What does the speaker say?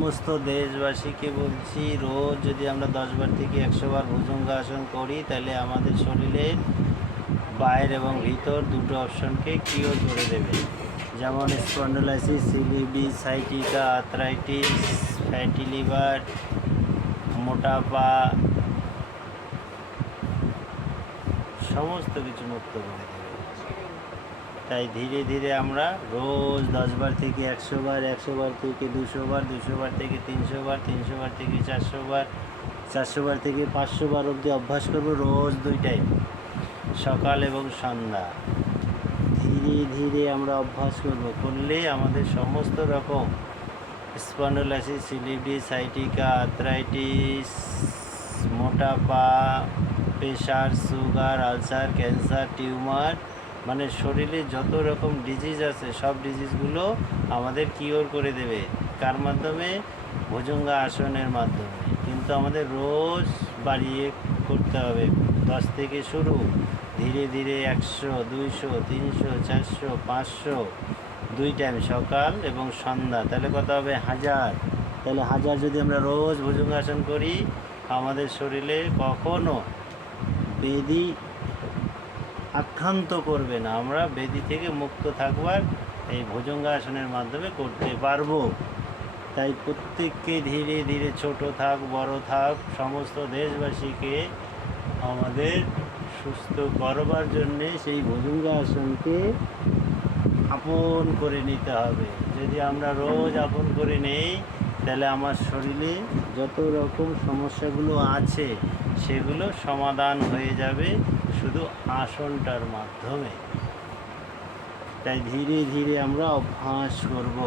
সমস্ত দেশবাসীকে বলছি, রোজ যদি আমরা 10 বার থেকে 100 বার ভুজঙ্গাসন করি তাহলে আমাদের শরীরের বাইরে এবং ভিতর দুটো অপশনকে কিওর করে দেবে। যেমন স্পন্ডোলাইসিস, সিলিডি, সাইটিকা, আর্থ্রাইটিস, ফ্যাটি লিভার, মোটাপা, সমস্ত কিছু মুক্ত করে দেবে। তাই ধীরে ধীরে আমরা রোজ 10 বার থেকে 100 বার, 100 বার থেকে 200 বার, 200 বার থেকে 300 বার, 300 বার থেকে 400 বার, 400 বার থেকে 500 বার অবধি অভ্যাস করব রোজ 2 টাইম, সকাল এবং সন্ধ্যা। ধীরে ধীরে আমরা অভ্যাস করলে আমাদের সমস্ত রকম স্পন্ডোলাইসিস, সিলিডি, সাইটিকা, আর্থ্রাইটিস, মোটাপা, pressure, sugar, ulcer, cancer, tumour, মানে শরীরে যত রকম ডিজিজ আছে সব ডিজিজগুলো আমাদের কিওর করে দেবে। কার মাধ্যমে? ভুজঙ্গা আসনের মাধ্যমে। কিন্তু আমাদের রোজ বাড়িয়ে করতে হবে। 10 থেকে শুরু, ধীরে ধীরে 100, 200, 300, 400, 500, 2 টাইম সকাল এবং সন্ধ্যা। তাহলে কত হবে? 1000। তাহলে 1000 যদি আমরা রোজ ভুজঙ্গাসন করি, আমাদের শরীরে কখনো ব্যাধি আক্রান্ত করবে না। আমরা ব্যাধি থেকে মুক্ত থাকবার এই ভুজঙ্গাসনের মাধ্যমে করতে পারবো। তাই প্রত্যেককে ধীরে ধীরে, ছোট থাক বড় থাক, সমস্ত দেশবাসীকে আমাদের সুস্থ করবার জন্যে সেই ভুজঙ্গাসনকে আপন করে নিতে হবে। যদি আমরা রোজ আপন করে নেই তাহলে আমার শরীরে যত রকম সমস্যাগুলো আছে সেগুলো সমাধান হয়ে যাবে শুধু আসনটার মাধ্যমে। তাই ধীরে ধীরে আমরা অভ্যাস করব।